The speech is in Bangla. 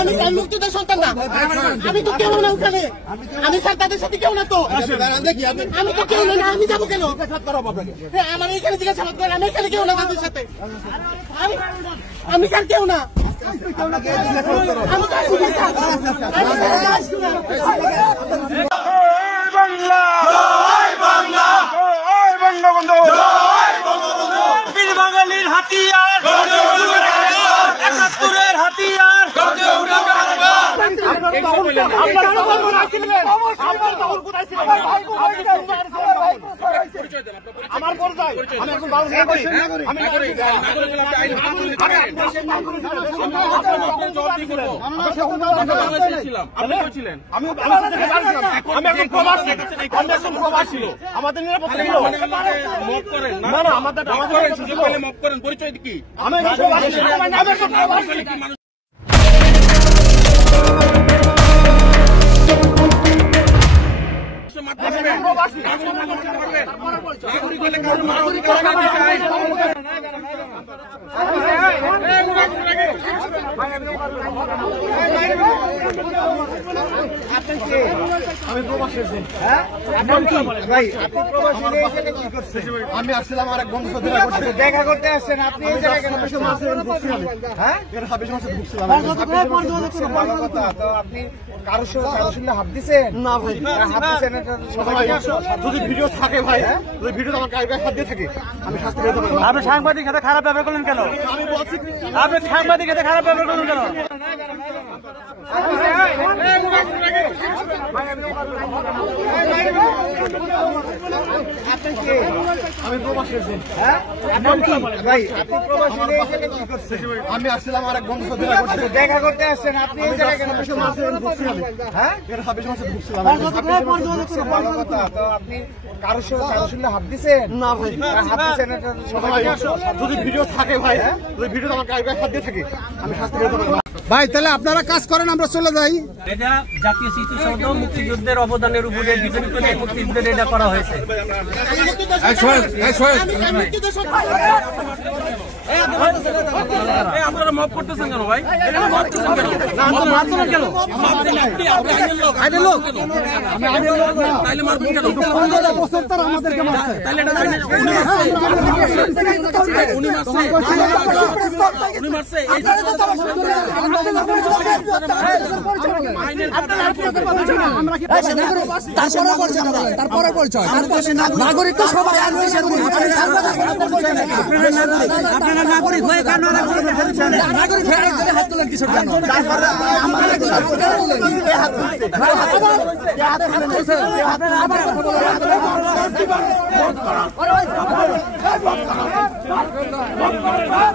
আমি মুক্তিযোদ্ধার সন্তান না, আমি তো কেউ না ওখানে, আমি স্যার তাদের সাথে কেউ না তো, আমি তো কেউ না, আমি যাবো কেন? আমার এখানে জিজ্ঞাসাবাদ করেন, আমি এখানে কেউ না তাদের সাথে, আমি স্যার কেউ না, বাঙালির হাতিয়ার, ৭১-এর হাতিয়ার, আমার পরিচয় আমি এখন আমাদের নিরাপত্তা পরিচয় কি? আমি প্রবাসী, আমি আসছিলাম আমার এক বন্ধুর সাথে দেখা করতে আসছেন আপনি, আপনি কারোর সঙ্গে হাত দিচ্ছেন না ভাই? হাত দিচ্ছেন যদি ভিডিও থাকে ভাই, যদি ভিডিও আমার গায়ে হাত দিয়ে থাকে আমি শাস্তি পেতে পারি। আপনি সাংবাদিক সাথে খারাপ ব্যবহার করলেন কেন? আমি বলছি আপনি সাংবাদিক সাথে খারাপ ব্যবহার করলেন কেন? আমি প্রবাসী, আমি আসছিলাম আমার এক বন্ধুর সাথে দেখা করতে আসছেন আপনি, আপনি কারোর সঙ্গে হাত দিচ্ছেন না ভাই? হাত দিচ্ছেন যদি ভিডিও থাকে ভাই, যদি ভিডিও আমার গায়ে হাত দিয়ে থাকে আমি শাস্তি পেতে পারি ভাই। তাহলে আপনারা কাজ করেন, আমরা চলে যাই। এটা জাতীয় স্মৃতিসৌধ, মুক্তিযুদ্ধের অবদানের উপরে ডিপেন্ড করে মুক্তিযুদ্ধের এটা করা হয়েছে। আপনারা মাফ করতেছেন কেন ভাই? তারপরে পরিচয় নাগরিক তো সবাই আপনারা নাগরিক হয়ে কেন নাগরিক হাত তোলেন কিসের জন্য? হাত